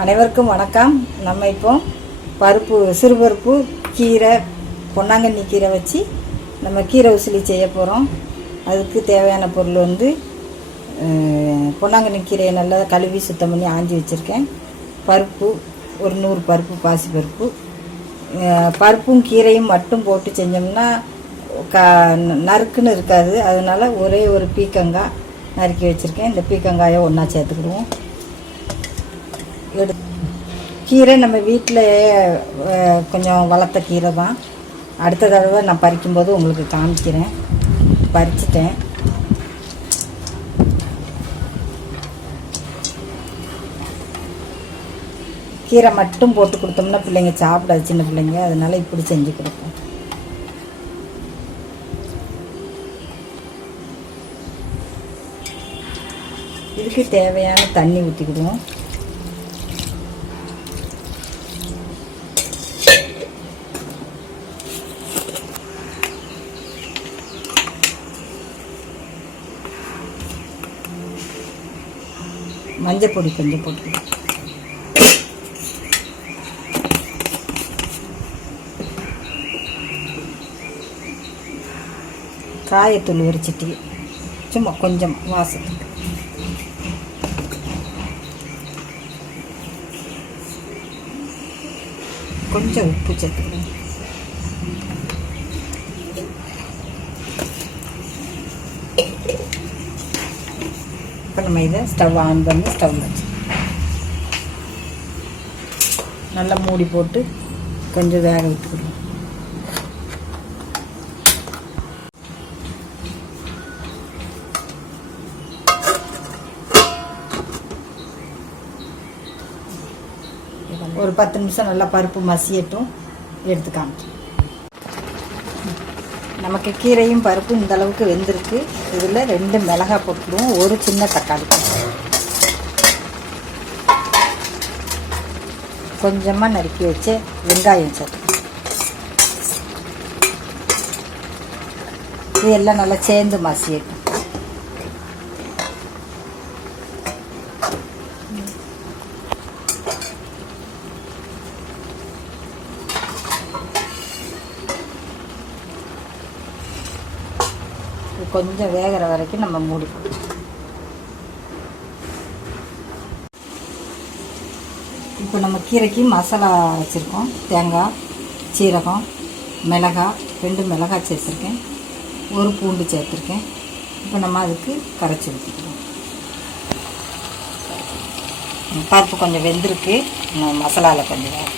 அனைவருக்கும் வணக்கம். நம்ம இப்போ பருப்பு சிறுபருப்பு கீரை பொன்னாங்கண்ணி கீரை வச்சு நம்ம கீரை உசிலி செய்ய போகிறோம். அதுக்கு தேவையான பொருள் வந்து பொன்னாங்கண்ணி கீரையை நல்லா கழுவி சுத்தம் பண்ணி ஆஞ்சி வச்சுருக்கேன். பருப்பு ஒரு 100 பருப்பு, பாசி பருப்பு. பருப்பும் கீரையும் மட்டும் போட்டு செஞ்சோம்னா நறுக்குன்னு இருக்காது. அதனால் ஒரே ஒரு பீக்கங்காய் நறுக்கி வச்சுருக்கேன். இந்த பீக்கங்காயை ஒன்றா சேர்த்துக்கிடுவோம். கீரை நம்ம வீட்டில் கொஞ்சம் வளர்த்த கீரை தான். அடுத்த தடவை நான் பறிக்கும்போது உங்களுக்கு காமிக்கிறேன். பறிச்சிட்டேன். கீரை மட்டும் போட்டு கொடுத்தோம்னா பிள்ளைங்க சாப்பிடாது, சின்ன பிள்ளைங்க. அதனால இப்படி செஞ்சு கொடுப்போம். இதுக்கு தேவையான தண்ணி ஊற்றிக்கிடுவோம். மஞ்சள் பொடி கொஞ்சம் போட்டுக்கலாம். காயத்தூள் ஒரு சிட்டி, சும்மா கொஞ்சம் வாசத்துக்கு. கொஞ்சம் உப்பு சேர்த்துக்கணும். இப்போ நம்ம இதை ஸ்டவ் ஆன் பண்ணி ஸ்டவ்வில் வச்சு நல்லா மூடி போட்டு கொஞ்சம் வேக விட்டுக்கணும். ஒரு 10 நிமிஷம் நல்லா பருப்பு மசியட்டும், எடுத்து காமிச்சு. நமக்கு கீரையும் பருப்பும் இந்த அளவுக்கு வெந்திருக்கு. இதில் 2 மிளகாய் போட்டுடுவோம், ஒரு சின்ன தக்காளி, கொஞ்சமாக நறுக்கி வச்ச வெங்காயம் சேர்த்து இது எல்லாம் நல்லா சேர்ந்து மசியட்டும். கொஞ்சம் வேகிற வரைக்கும் நம்ம மூடி போடுவோம். இப்போ நம்ம கீரைக்கு மசாலா வச்சுருக்கோம். தேங்காய், சீரகம், மிளகாய், 2 மிளகாய் சேர்த்துருக்கேன், ஒரு பூண்டு சேர்த்துருக்கேன். இப்போ நம்ம அதுக்கு கரைச்சி ஊற்றிக்கலாம். பருப்பு கொஞ்சம் வெந்திருக்கு, மசாலாவில் கொஞ்சம் வேறு.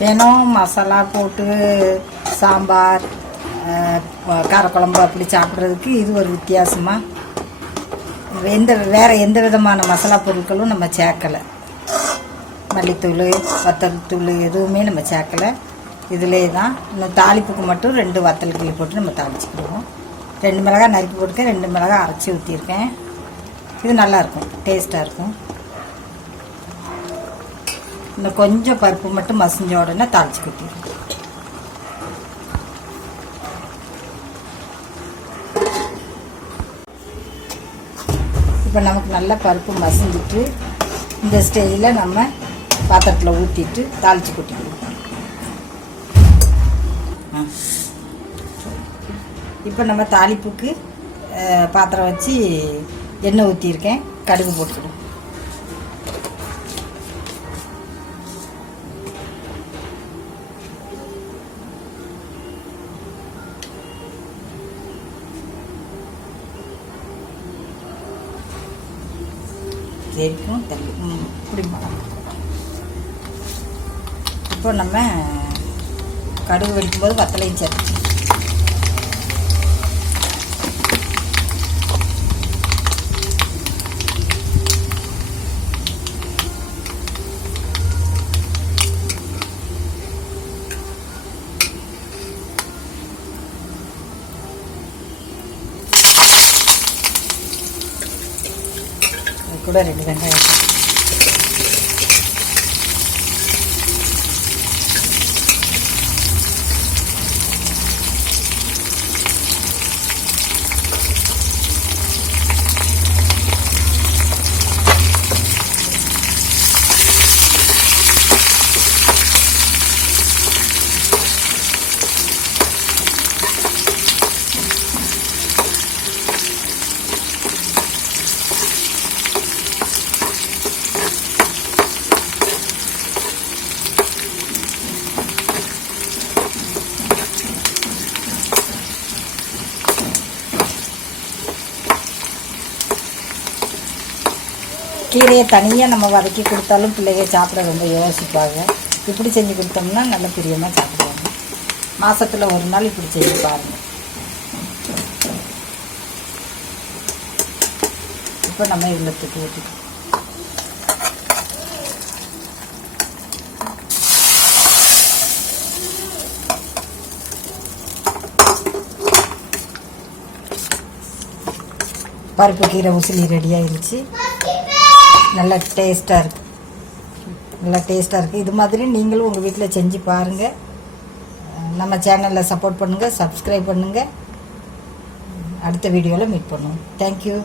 தினம் மசாலா போட்டு சாம்பார், காரக்குழம்பு அப்படி சாப்பிட்றதுக்கு இது ஒரு வித்தியாசமாக. வேறு எந்த விதமான மசாலா பொருட்களும் நம்ம சேர்க்கலை. மல்லித்தூள், வத்தல் தூள் எதுவுமே நம்ம சேர்க்கலை. இதிலே தான் இன்னும் தாளிப்புக்கு மட்டும் 2 வத்தல் கிளி போட்டு நம்ம தாளிச்சுக்கிடுவோம். 2 மிளகாய் நறுக்கி போட்டுருக்கேன், 2 மிளகாய் அரைச்சி ஊற்றிருக்கேன். இது நல்லாயிருக்கும், டேஸ்ட்டாக இருக்கும். இன்னும் கொஞ்சம் பருப்பு மட்டும் மசிஞ்ச உடனே தாளிச்சு ஊற்றிடுவோம். இப்போ நமக்கு நல்லா பருப்பு மசிஞ்சிட்டு இந்த ஸ்டேஜில் நம்ம பாத்திரத்தில் ஊற்றிட்டு தாளித்து கொட்டிக்கிடுவோம். இப்போ நம்ம தாளிப்புக்கு பாத்திரம் வச்சு எண்ணெய் ஊற்றிருக்கேன், கடுகு போட்டுக்கிடுவோம். ஜெயிக்கும் தள்ளி இப்படி இப்போ நம்ம கடுகு வெடிக்கும்போது வத்தலையும் சேர்த்து கூட 2 வெங்காயம் கீரையை தனியாக நம்ம வதக்கி கொடுத்தாலும் பிள்ளைங்க சாப்பிட ரொம்ப யோசிப்பாங்க. இப்படி செஞ்சு கொடுத்தோம்னா நல்ல பிரியமாக சாப்பிடுவாங்க. மாதத்தில் ஒரு நாள் இப்படி செஞ்சு பாருங்கள். இப்போ நம்ம இதில் தூக்கி ஊற்றிக்கலாம். பருப்பு கீரை உசிலி ரெடி ஆயிடுச்சு. நல்லா டேஸ்ட்டாக இருக்குது. இது மாதிரி நீங்களும் உங்கள் வீட்டில் செஞ்சு பாருங்கள். நம்ம சேனலில் சப்போர்ட் பண்ணுங்கள், சப்ஸ்கிரைப் பண்ணுங்கள். அடுத்த வீடியோவில் மீட் பண்ணுவோம். தேங்க்யூ.